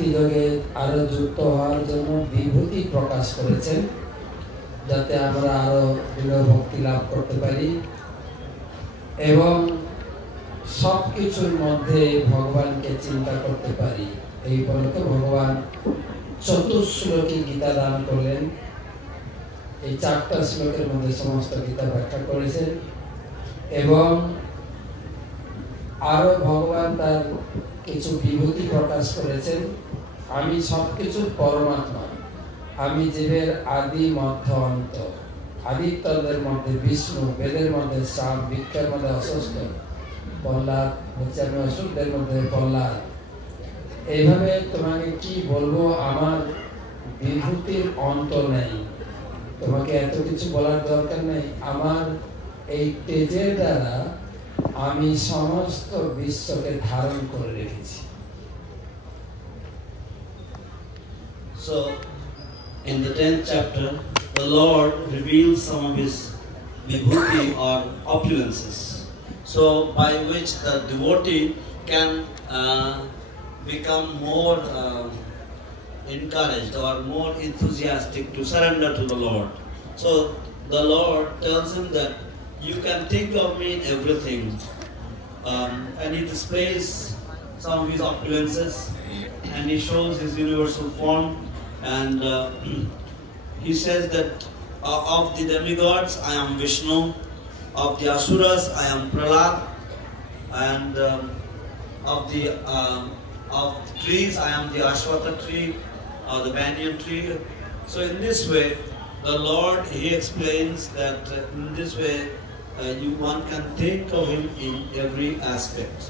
ভক্তি যোগে আরো যুক্ত হওয়ার জন্য বিভূতি প্রকাশ করেছেন, যাতে আমরা আরো দৃঢ় ভক্তি লাভ করতে পারি এবং সবকিছুর মধ্যে ভগবানকে চিন্তা করতে পারি। এই উপলক্ষে ভগবান চতুশ্লোকী গীতা দান করলেন। এই 4টা শ্লোকের মধ্যে সমস্ত গীতা ব্যাখ্যা করেছেন এবং আরো ভগবান তার কিছু বিভূতি প্রকাশ করেছেন। আমি সবকিছুর পরমাত্মা, আমি জীবের আদি মধ্য অন্ত, আদিত্যদের মধ্যে বিষ্ণু, বেদের মধ্যে শ্যাম, বৃক্ষের মধ্যে অস্বস্ত, প্রহ্লাদ হচ্ছে আমি অসুরদের মধ্যে প্রহ্লাদ। এইভাবে তোমাকে কি বলবো, আমার বিভূতির অন্ত নেই, তোমাকে এত কিছু বলার দরকার নেই। আমার এই তেজের দ্বারা আমি সমস্ত বিশ্বকে ধারণ করে রেখেছি। So, in the 10th chapter, the Lord reveals some of His vibhuti or opulences, so by which the devotee can become more encouraged or more enthusiastic to surrender to the Lord. So the Lord tells him that you can think of me in everything, and He displays some of His opulences and He shows His universal form, and He says that of the demigods I am Vishnu, of the asuras I am Prahlad, and of the trees I am the Ashwatha tree or the banyan tree. So in this way the Lord, He explains that in this way one can think of Him in every aspect.